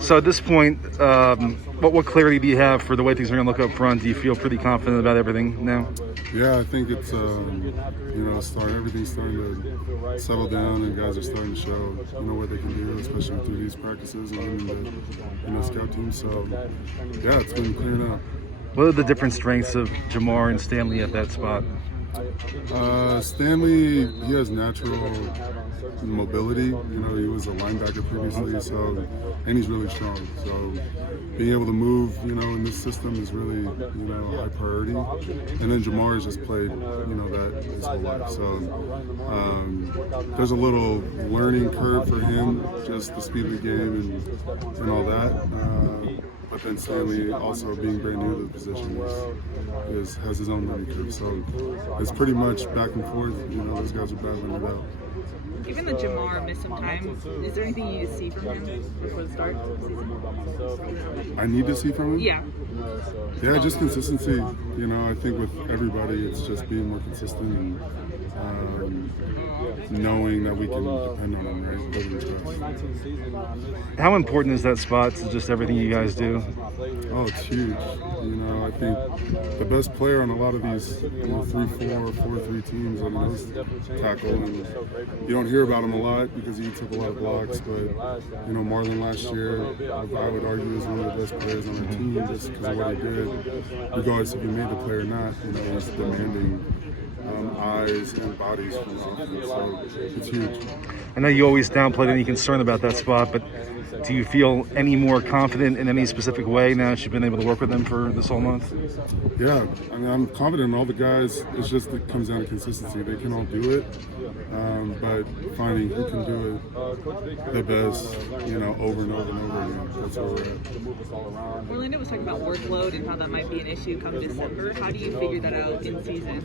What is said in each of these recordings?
So at this point, what clarity do you have for the way things are going to look up front? Do you feel pretty confident about everything now? Yeah, I think it's everything's starting to settle down, and guys are starting to show what they can do, especially through these practices and in the scout team. So yeah, it's been clearing up. What are the different strengths of Jamar and Stanley at that spot? Stanley, he has natural mobility. He was a linebacker previously, and he's really strong. So being able to move, in this system is really, a high priority. And then Jamar has just played, that his whole life. So there's a little learning curve for him, just the speed of the game and all that. But then Stanley, also being brand new to the position, has his own learning curve. So it's pretty much back and forth. Those guys are battling it out. Given that Jamar missed some time, is there anything you need to see from him before the start of the season? I need to see from him? Yeah. Yeah, just consistency. I think with everybody, it's just being more consistent and knowing that we can depend on him, right? Building trust. How important is that spot to just everything you guys do? Oh, it's huge. I think the best player on a lot of these 3-4, 4-3 teams on nose tackle, and you don't hear about him a lot because he took a lot of blocks, but Marlon last year, I would argue, is one of the best players on our team just because of what he did. Regardless if he made the play or not, he's demanding eyes and bodies from the offense, so it's huge. I know you always downplayed any concern about that spot, but do you feel any more confident in any specific way now that you've been able to work with them for this whole month? Yeah, I'm confident in all the guys. It's just it comes down to consistency. They can all do it, but finding who can do it the best, over and over and over again. That's where we're at. Orlando was talking about workload and how that might be an issue come December. How do you figure that out in season?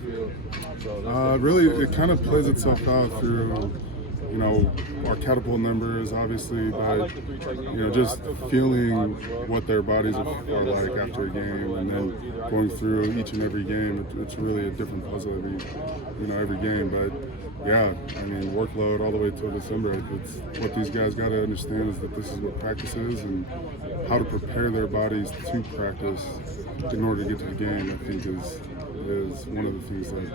Really, it kind of plays itself out through our catapult numbers, obviously, but just feeling what their bodies are like after a game, and then going through each and every game. It's really a different puzzle every game. But yeah, workload all the way till December. It's what these guys got to understand is that this is what practice is, and how to prepare their bodies to practice in order to get to the game. I think is one of the things that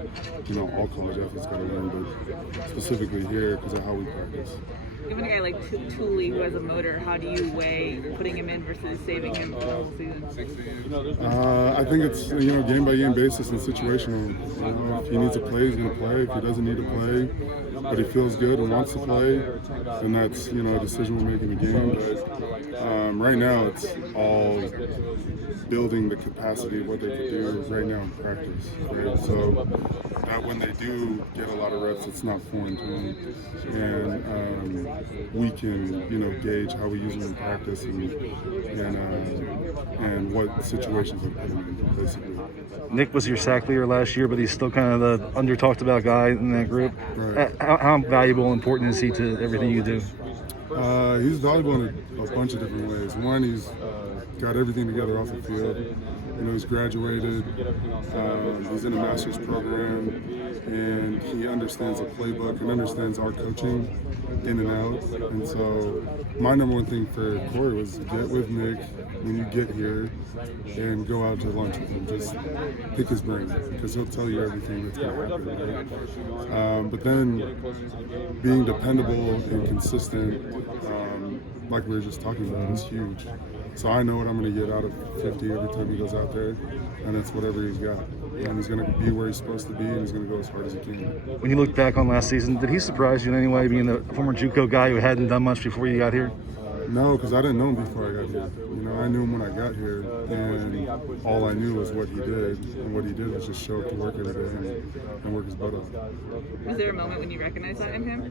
all college athletes got to learn, but specifically here because of how we practice. Given a guy like Thule who has a motor, how do you weigh putting him in versus saving him for the whole season? I think it's game by game basis and situational. If he needs to play, he's going to play. If he doesn't need to play, but he feels good and wants to play, then that's a decision we'll make in the game. But right now, it's all building the capacity of what they can do right now in practice, right? So that when they do get a lot of reps, it's not foreign to them, and we can gauge how we use them in practice and what situations we put them in, basically. Nick was your sack leader last year, but he's still kind of the under-talked about guy in that group. Right. How valuable and important is he to everything you do? He's valuable in a bunch of different ways. One, he's got everything together off the field. He's graduated, he's in a master's program, and he understands the playbook and understands our coaching in and out. And so my number one thing for Corey was get with Nick when you get here and go out to lunch with him. Just pick his brain because he'll tell you everything that's going to happen. Right? But then being dependable and consistent, like we were just talking about, is huge. So I know what I'm going to get out of 50 every time he goes out there, and it's whatever he's got. And he's going to be where he's supposed to be, and he's going to go as hard as he can. When you look back on last season, did he surprise you in any way, being the former JUCO guy who hadn't done much before you got here? No, because I didn't know him before I got here. I knew him when I got here, and all I knew was what he did. And what he did was just show up to work every day and work his butt off. Was there a moment when you recognized that in him?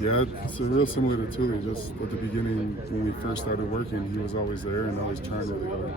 Yeah, it's real similar to Thule. Just at the beginning, when we first started working, he was always there and always trying really hard.